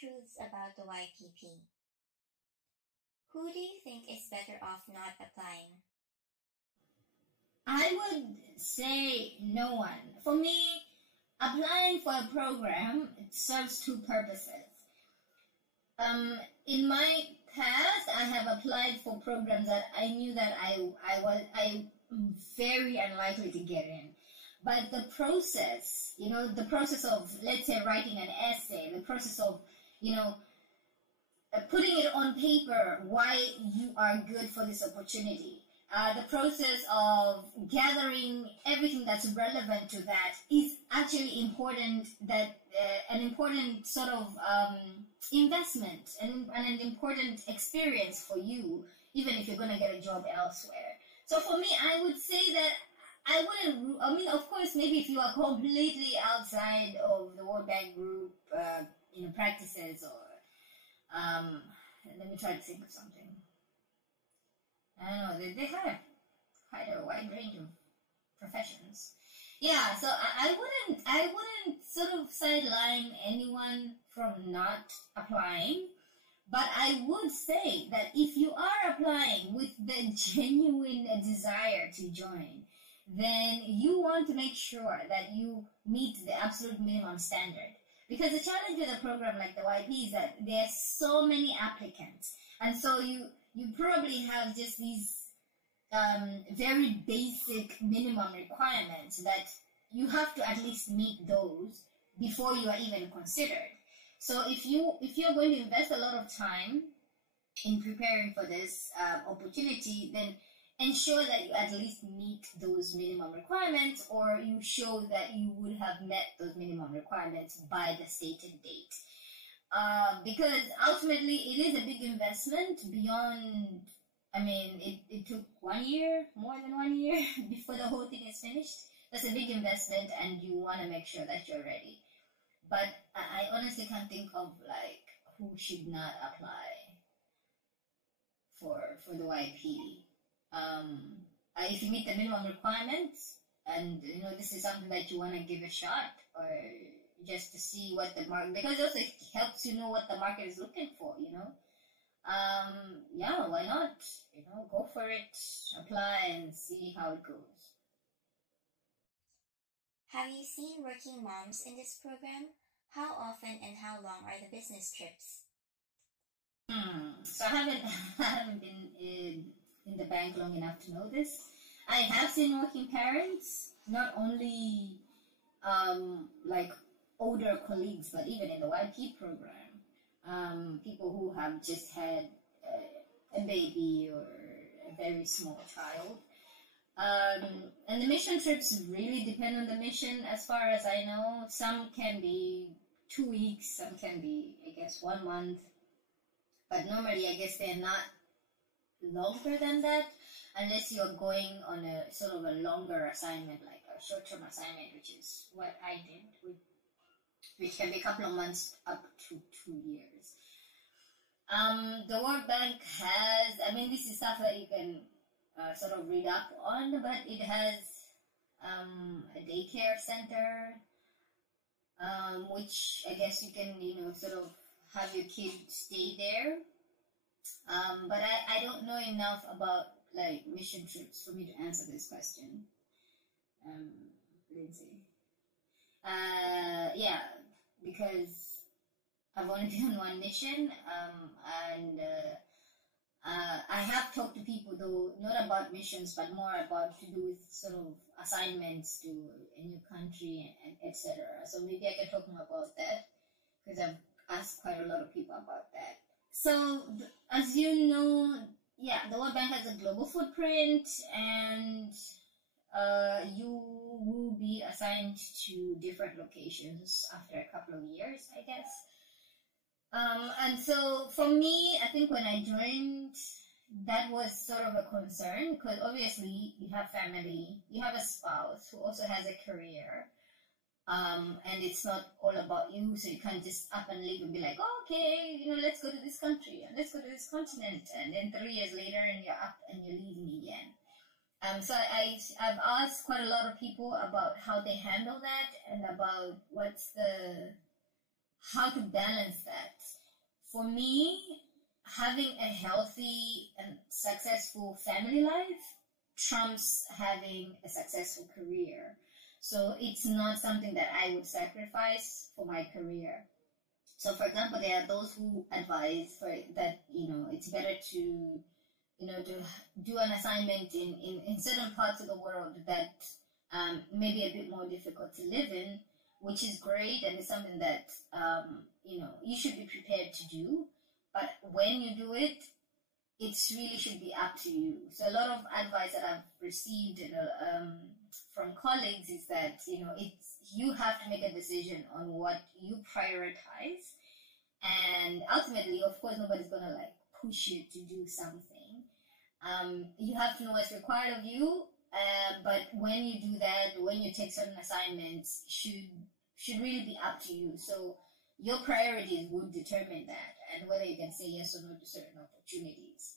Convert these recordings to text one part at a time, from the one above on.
truths about the YPP. Who do you think is better off not applying? I would say no one. For me, applying for a program, it serves two purposes. In my past, I have applied for programs that I knew that I very unlikely to get in. But the process, the process of, let's say, writing an essay, the process of, putting it on paper why you are good for this opportunity, the process of gathering everything that's relevant to that is actually important, that an important sort of investment and an important experience for you, even if you're going to get a job elsewhere. So for me, I would say that of course, maybe if you are completely outside of the World Bank Group, practices, or, let me try to think of something. I don't know, they have quite a wide range of professions. Yeah, so I wouldn't sort of sideline anyone from not applying, but I would say that if you are applying with the genuine desire to join, then you want to make sure that you meet the absolute minimum standard. Because the challenge with a program like the YP is that there are so many applicants, and so you probably have just these very basic minimum requirements that you have to at least meet those before you are even considered. So if you're going to invest a lot of time in preparing for this opportunity, then ensure that you at least meet those minimum requirements, or you show that you would have met those minimum requirements by the stated date. Because ultimately it is a big investment beyond, it took 1 year, more than 1 year before the whole thing is finished. That's a big investment, and you want to make sure that you're ready. But I honestly can't think of who should not apply for the YP. If you meet the minimum requirements, and this is something that you want to give a shot, or just to see what the market, because it also helps you know what the market is looking for. Yeah, why not? Go for it, apply, and see how it goes. Have you seen working moms in this program? How often and how long are the business trips? So I haven't been in the bank long enough to know this. I have seen working parents, not only older colleagues, but even in the YP program, people who have just had a baby or a very small child. And the mission trips really depend on the mission, as far as I know. Some can be 2 weeks, some can be, I guess, 1 month. But normally, I guess they're not longer than that, unless you're going on a sort of a longer assignment, like a short-term assignment, which is what I did, which can be a couple of months up to 2 years. The World Bank has, this is stuff that you can sort of read up on, but it has a daycare center, which I guess you can, sort of have your kid stay there. But I don't know enough about mission trips for me to answer this question, Lindsay. Yeah, because I've only been on one mission, and I have talked to people, though, not about missions, but more about to do with sort of assignments to a new country, and etc. So maybe I can talk more about that, because I've asked quite a lot of people about that. So, as you know, yeah, the World Bank has a global footprint, and you will be assigned to different locations after a couple of years, I guess. And so for me, I think when I joined, that was sort of a concern, because obviously you have family, you have a spouse who also has a career, and it's not all about you, so you can't just up and leave and be like, oh, okay, let's go to this country, and let's go to this continent, and then 3 years later, and you're up and you're leaving again. So I've asked quite a lot of people about how they handle that, and about how to balance that. for me, having a healthy and successful family life trumps having a successful career. So it's not something that I would sacrifice for my career. So, for example, there are those who advise that it's better to to do an assignment in certain parts of the world that may be a bit more difficult to live in, which is great and it's something that you should be prepared to do. But when you do it, it really should be up to you. So a lot of advice that I've received from colleagues is that you have to make a decision on what you prioritize, and ultimately, of course, nobody's gonna like push you to do something. You have to know what's required of you, but when you do that, when you take certain assignments, should really be up to you. So your priorities would determine that, and whether you can say yes or no to certain opportunities.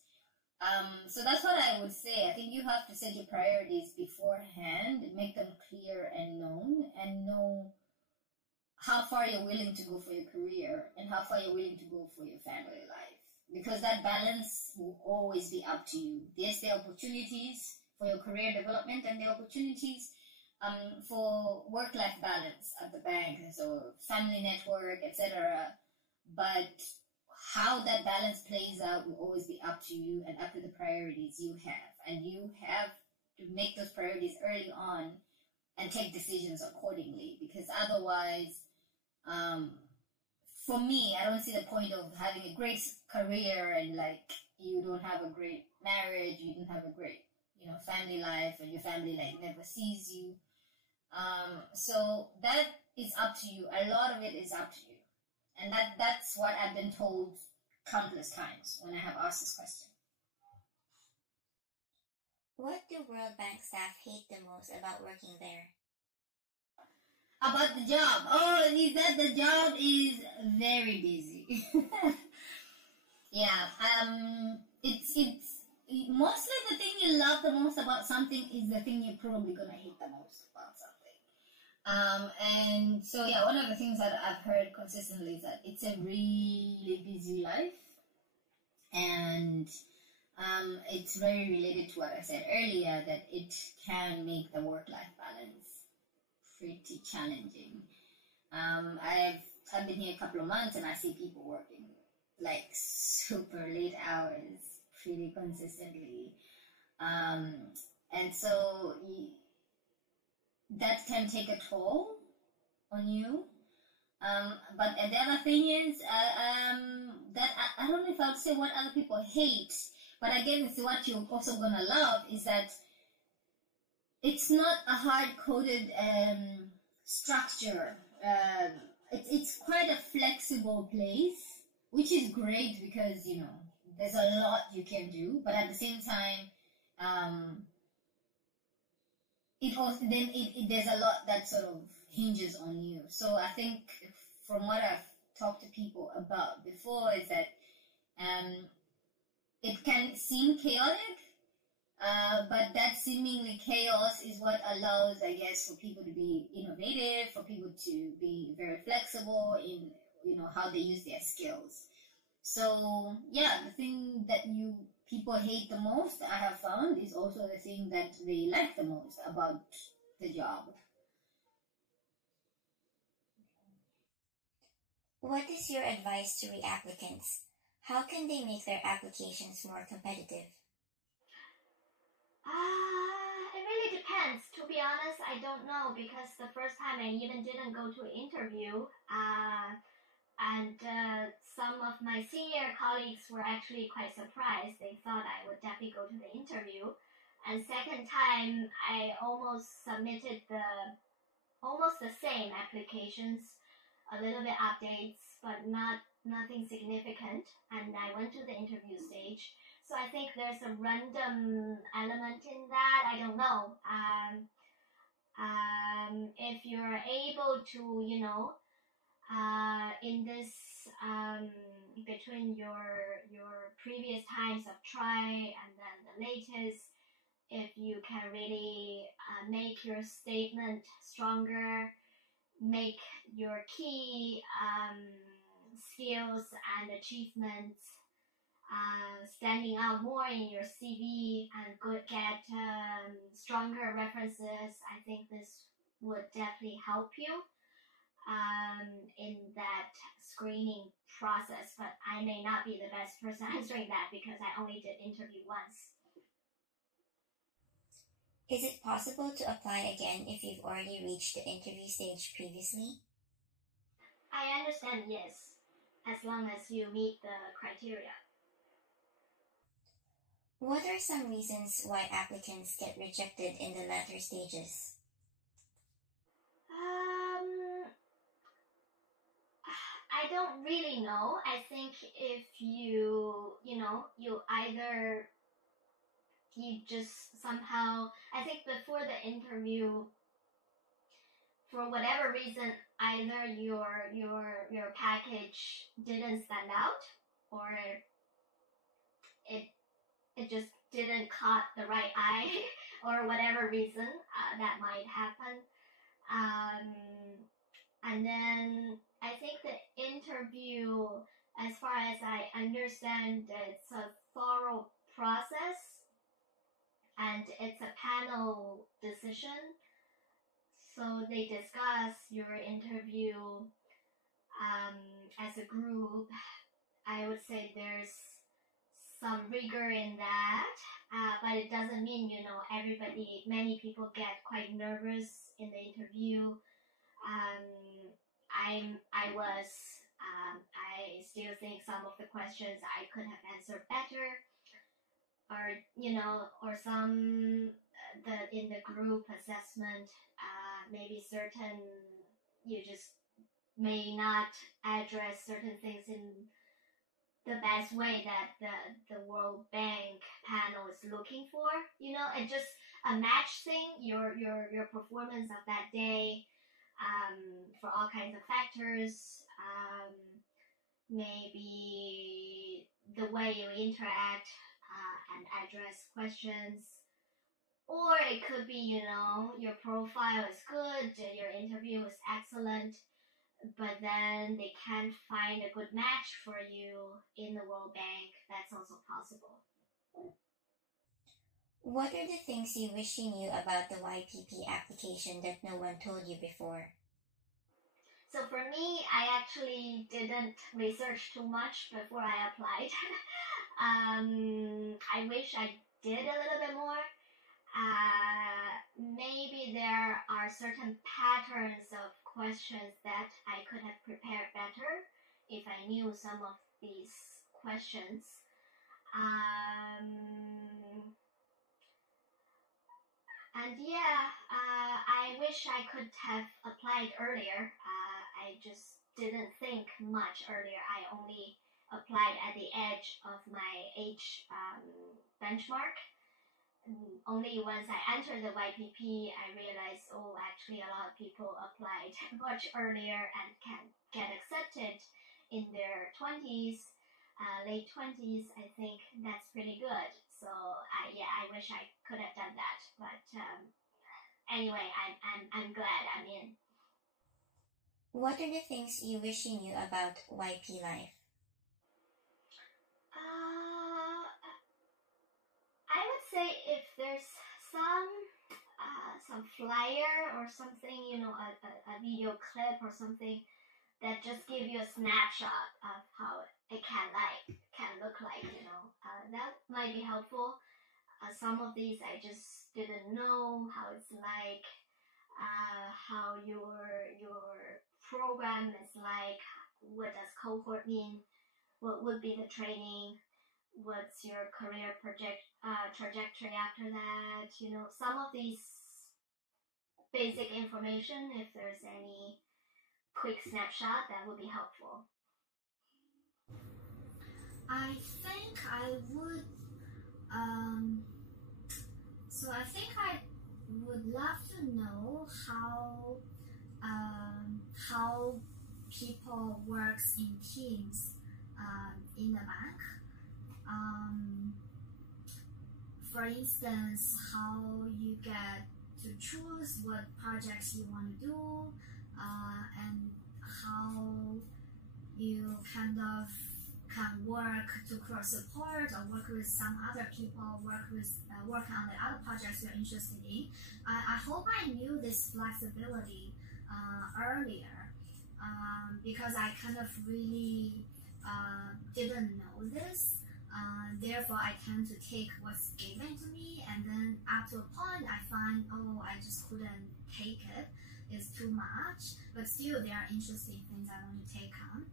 So that's what I would say. I think you have to set your priorities beforehand, make them clear and known, and know how far you're willing to go for your career and how far you're willing to go for your family life. Because that balance will always be up to you. There's the opportunities for your career development and the opportunities for work-life balance at the bank, so family network, etc. But how that balance plays out will always be up to you and up to the priorities you have. And you have to make those priorities early on and take decisions accordingly. Because otherwise, for me, I don't see the point of having a great career and like you don't have a great marriage, you don't have a great family life, and your family like never sees you. So that is up to you. A lot of it is up to you. And that's what I've been told countless times when I have asked this question. What do World Bank staff hate the most about working there? About the job. Oh, is that the job is very busy. Yeah. It's mostly the thing you love the most about something is the thing you're probably gonna hate the most about something. And so yeah, one of the things that I've heard consistently is that it's a really busy life, and it's very related to what I said earlier, that it can make the work-life balance pretty challenging. I've been here a couple of months and I see people working like super late hours pretty consistently, and so that can take a toll on you. But the other thing is that I don't know if I would say what other people hate, but again, it's what you're also gonna love is that it's not a hard-coded structure. It's quite a flexible place, which is great because there's a lot you can do, but at the same time, there's a lot that sort of hinges on you. So I think from what I've talked to people about before is that it can seem chaotic, but that seemingly chaos is what allows, I guess, for people to be innovative, for people to be very flexible in how they use their skills. So yeah, the thing that people hate the most, I have found, is also the thing that they like the most about the job. What is your advice to reapplicants? How can they make their applications more competitive? It really depends. To be honest, I don't know, because the first time I even didn't go to an interview. And some of my senior colleagues were actually quite surprised. They thought I would definitely go to the interview. And second time, I almost submitted almost the same applications, a little bit updates, but nothing significant. And I went to the interview stage. So I think there's a random element in that. I don't know. If you're able to, in this between your previous times of try and then the latest, if you can really make your statement stronger, make your key skill skills and achievements standing out more in your CV and get stronger references. I think this would definitely help you in that screening process. But I may not be the best person answering that because I only did interview once. Is it possible to apply again if you've already reached the interview stage previously? I understand, yes, as long as you meet the criteria. What are some reasons why applicants get rejected in the latter stages? I don't really know. I think if you either you just somehow, I think before the interview, for whatever reason, either your package didn't stand out, or it just didn't caught the right eye, or whatever reason that might happen. And then I think the interview, as far as I understand, it's a thorough process and it's a panel decision. So they discuss your interview as a group. I would say there's some rigor in that, but it doesn't mean, many people get quite nervous in the interview. I still think some of the questions I could have answered better, or some in the group assessment, maybe you just may not address certain things in the best way that the World Bank panel is looking for. It's just a match thing, your performance of that day, for all kinds of factors, maybe the way you interact and address questions, or it could be, your profile is good, your interview is excellent, but then they can't find a good match for you in the World Bank. That's also possible. What are the things you wish you knew about the YPP application that no one told you before? So for me, I actually didn't research too much before I applied. I wish I did a little bit more. Maybe there are certain patterns of questions that I could have prepared better if I knew some of these questions. I wish I could have applied earlier. I just didn't think much earlier. I only applied at the edge of my age benchmark. Only once I entered the YPP, I realized, actually a lot of people applied much earlier and can get accepted in their 20s, late 20s. I think that's pretty good. So I wish I could have done that. But anyway, I'm glad I'm in. What are the things you wish you knew about YP life? I would say if there's some flyer or something, a video clip or something that just give you a snapshot of how it can look like, that might be helpful. Some of these I just didn't know how it's like, how your program is like, what does cohort mean, what would be the training, what's your career trajectory after that, some of these basic information. If there's any quick snapshot, that would be helpful. I think I would love to know how people works in teams in the bank. For instance, how you get to choose what projects you want to do, and you kind of can work to cross support or work with some other people, work on the other projects you're interested in. I hope I knew this flexibility earlier, because I kind of really didn't know this. Therefore, I tend to take what's given to me, and then up to a point, I find, oh, I just couldn't take it. It's too much, but still, there are interesting things I want to take on.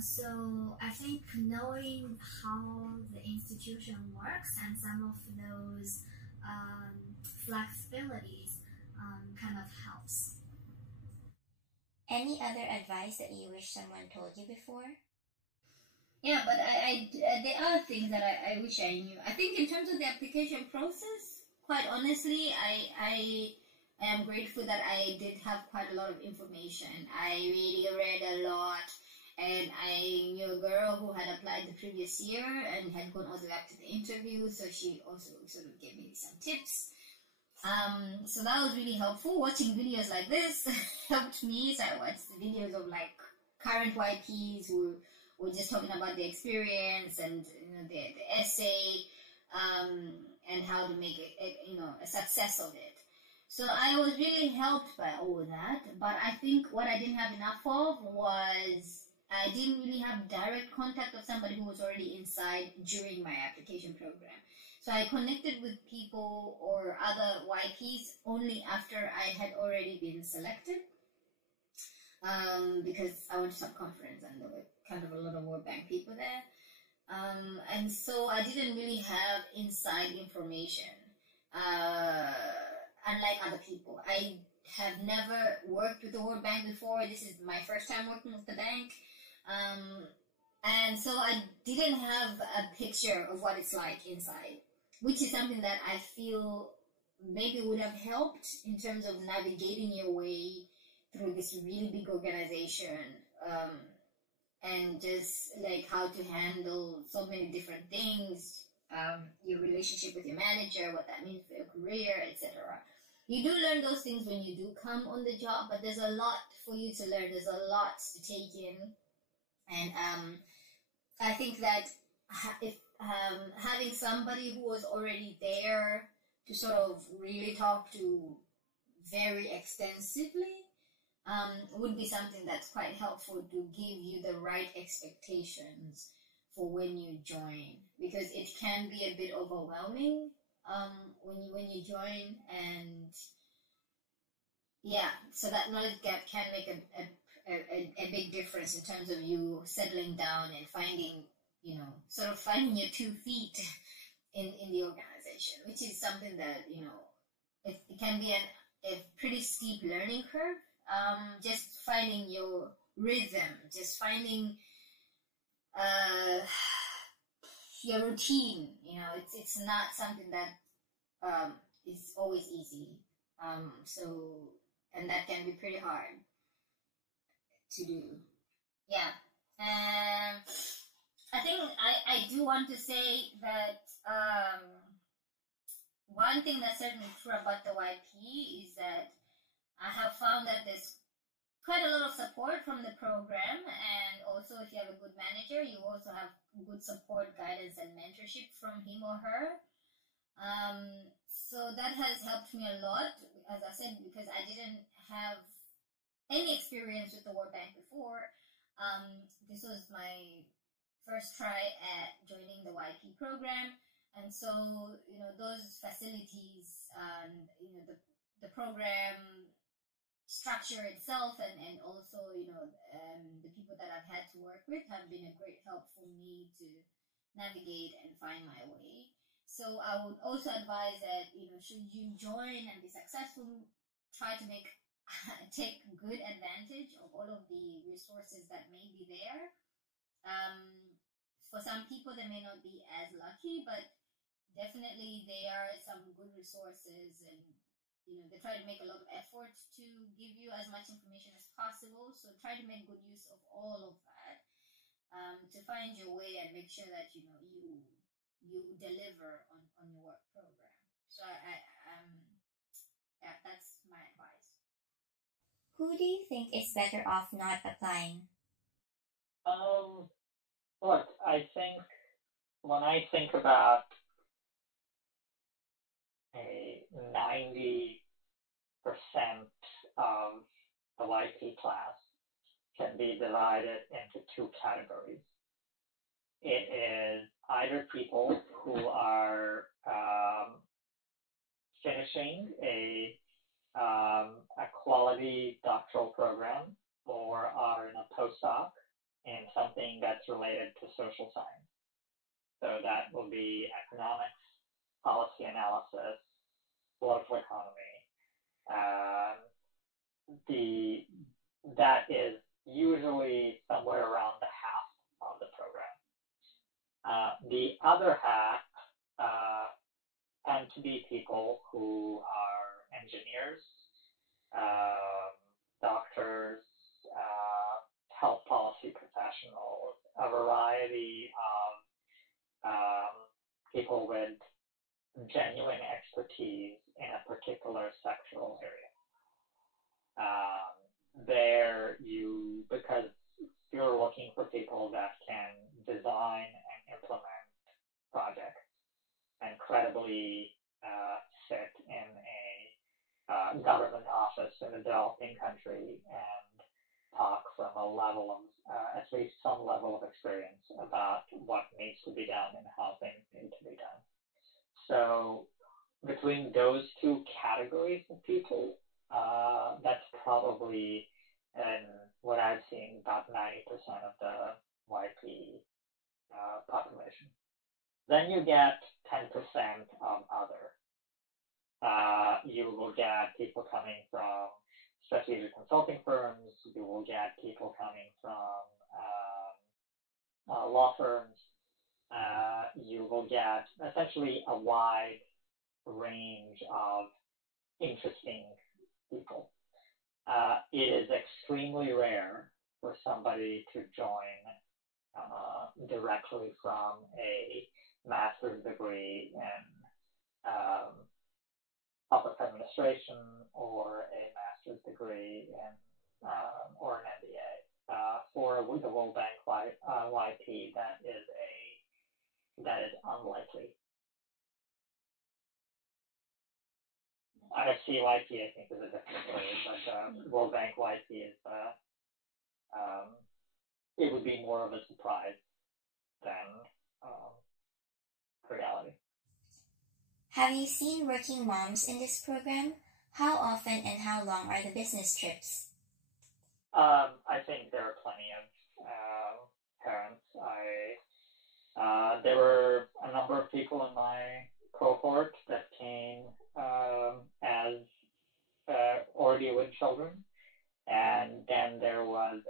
So I think knowing how the institution works and some of those flexibilities kind of helps. Any other advice that you wish someone told you before? Yeah, but there are things that I wish I knew. I think in terms of the application process, quite honestly, I am grateful that I did have quite a lot of information. I really read a lot, and I knew a girl who had applied the previous year and had gone all the way up to the interview, so she also sort of gave me some tips. So that was really helpful. Watching videos like this helped me. So I watched the videos of like current YPs who were just talking about the experience and the essay, and how to make a success of it. So I was really helped by all that. But I think what I didn't have enough of was I didn't really have direct contact with somebody who was already inside during my application program. So I connected with people or other YPs only after I had already been selected, because I went to some conference and there were kind of a lot of World Bank people there. And so I didn't really have inside information, unlike other people. I have never worked with the World Bank before. This is my first time working with the bank. And so I didn't have a picture of what it's like inside, which is something that I feel maybe would have helped in terms of navigating your way through this really big organization, and just like how to handle so many different things, your relationship with your manager, what that means for your career, etc. You do learn those things when you do come on the job, but there's a lot for you to learn. There's a lot to take in. And I think that if having somebody who was already there to sort of really talk to very extensively would be something that's quite helpful to give you the right expectations for when you join, because it can be a bit overwhelming when you join, and yeah, so that knowledge gap can make a big difference in terms of you settling down and finding, sort of finding your 2 feet in the organization, which is something that, it can be a pretty steep learning curve. Just finding your rhythm, just finding your routine. It's not something that is always easy. And that can be pretty hard to do. Yeah. I think I do want to say that one thing that's certainly true about the YP is that I have found that there's quite a lot of support from the program, and also if you have a good manager, you also have good support, guidance, and mentorship from him or her. So that has helped me a lot, as I said, because I didn't have any experience with the World Bank before. This was my first try at joining the YP program, and so those facilities and the program structure itself and also the people that I've had to work with have been a great help for me to navigate and find my way. So I would also advise that should you join and be successful, try to take good advantage of all of the resources that may be there. For some people they may not be as lucky, but definitely there are some good resources, and they try to make a lot of effort to give you as much information as possible. So try to make good use of all of that, to find your way and make sure that you deliver on your work program. So that's my advice. Who do you think is better off not applying? Um, Look, I think when I think about a 90% of the YP class can be divided into two categories. It is either people who are finishing a quality doctoral program or are in a postdoc in something that's related to social science. So that will be economics, policy analysis, political economy. Um, the that is usually somewhere around the half of the program. The other half uh, tend to be people who are engineers, um, doctors, health policy professionals, a variety of people with genuine expertise in a particular sectoral area. Because you're looking for people that can design and implement projects and credibly sit in a government office in a developing country and talk from a level of at least some level of experience about what needs to be done and how things need to be done. So between those two categories of people, that's probably, and what I've seen, about 90% of the YP population. Then you get 10% of other. You will get people coming from strategic consulting firms. You will get people coming from law firms. You will get essentially a wide range of interesting people. It is extremely rare for somebody to join directly from a master's degree in public administration or a master's degree in or an MBA. For the World Bank YP, that is unlikely. IFC YP, I think, is a different story, but World Bank YP is it would be more of a surprise than reality. Have you seen working moms in this program? How often and how long are the business trips? I think there are plenty of parents. There were a number of people in my cohort that came as already with children, and then there was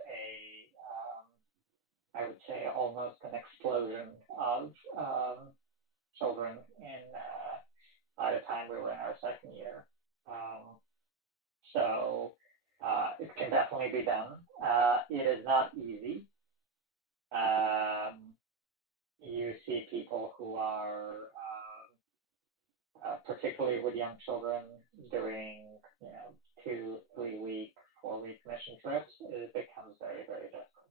I would say, almost an explosion of children in by the time we were in our second year. So it can definitely be done. It is not easy. You see people who are, particularly with young children, doing 2, 3 week, 4 week mission trips. It becomes very, very difficult.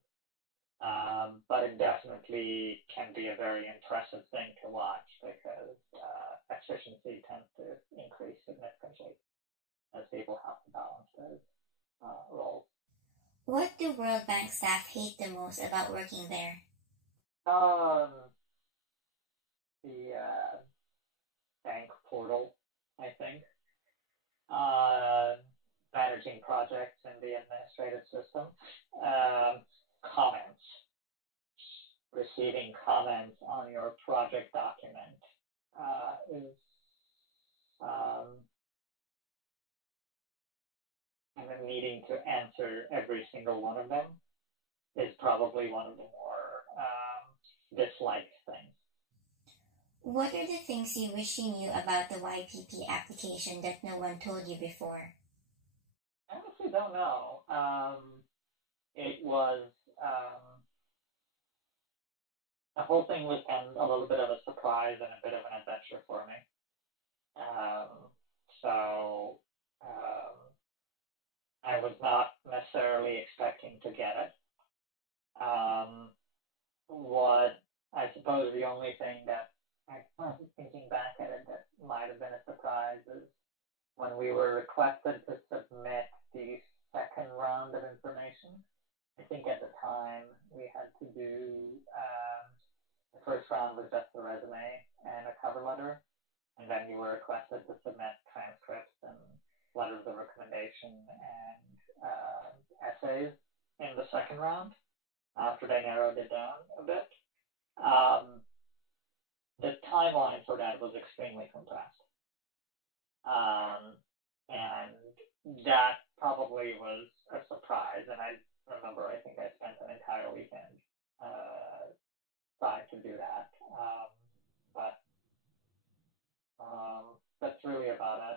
But it definitely can be a very impressive thing to watch because efficiency tends to increase significantly as people have to balance those roles. What do World Bank staff hate the most about working there? The bank portal, I think. Managing projects in the administrative system. Comments. Receiving comments on your project document is and then needing to answer every single one of them is probably one of the more disliked things. What are the things you wish you knew about the YPP application that no one told you before? I honestly don't know. It was the whole thing was kind of a little bit of a surprise and a bit of an adventure for me. So I was not necessarily expecting to get it. What I suppose the only thing that thinking back at it that might have been a surprise is when we were requested to submit the second round of information. I think at the time we had to do the first round was just a resume and a cover letter, and then you were requested to submit transcripts and letters of recommendation and essays in the second round after they narrowed it down a bit. The timeline for that was extremely compressed. And that probably was a surprise. And I remember, I think I spent an entire weekend trying to do that. But that's really about it.